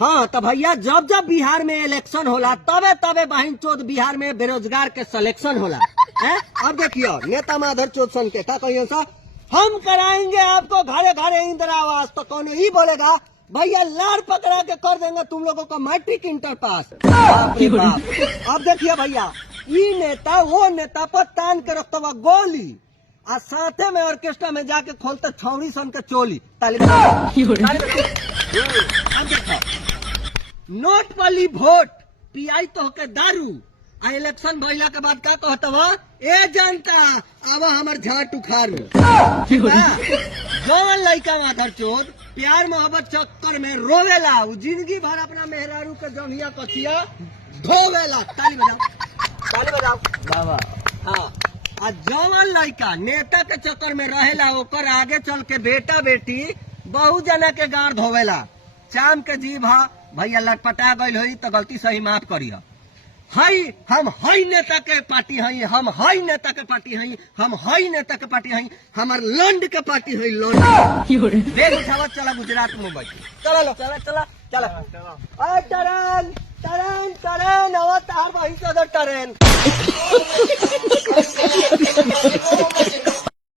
हाँ तो भैया जब जब बिहार में इलेक्शन होला तबे तबे बहन चोद बिहार में बेरोजगार के सिलेक्शन होला है। अब देखियो नेता माधर चोद सन के क्या कहियो सा, हम कराएंगे आपको घरे घरे इंदिरा आवास, तो कौन ही बोलेगा भैया लाड़ पकड़ा के कर देंगे तुम लोगों का मैट्रिक इंटर पास। बाप रे बाप। अब देखिए भैया ये नेता वो नेता पर तान के रखता हुआ गोली आ साथे में ऑर्केस्ट्रा में जाके खोलते छौड़ी सन के चोली। ताली बजाओ। अब देखो नोट वाली वोट पियाई तो के दारू आ इलेक्शन भइला के बाद का कहता हुआ ए जनता अब हमार झाट उखाड़ जौन लड़का माधर चोद प्यार मोहब्बत चक्कर में रोवेला उ जिंदगी भर अपना मेहरारू के जमिया कचिया धोवेला। ताली बजाओ बाबा। हाँ आ जौन लड़का नेता के चक्कर में रहेला ओकर आगे चल के बेटा बेटी बहु जना के गाड़ धोवेला। चाम के जीभ हा भैया लटपटा गई हुई तो गलती सही माफ करिए। हई हम हई नेता के पार्टी हई, हम हई नेता के पार्टी हई, हम हई नेता के पार्टी हई, हमार लंड के पार्टी हई लंड। बेग उठावत चला गुजरात मुंबई चला लो चला टरेन टरेन टरेन अवतार वही सदर टरेन।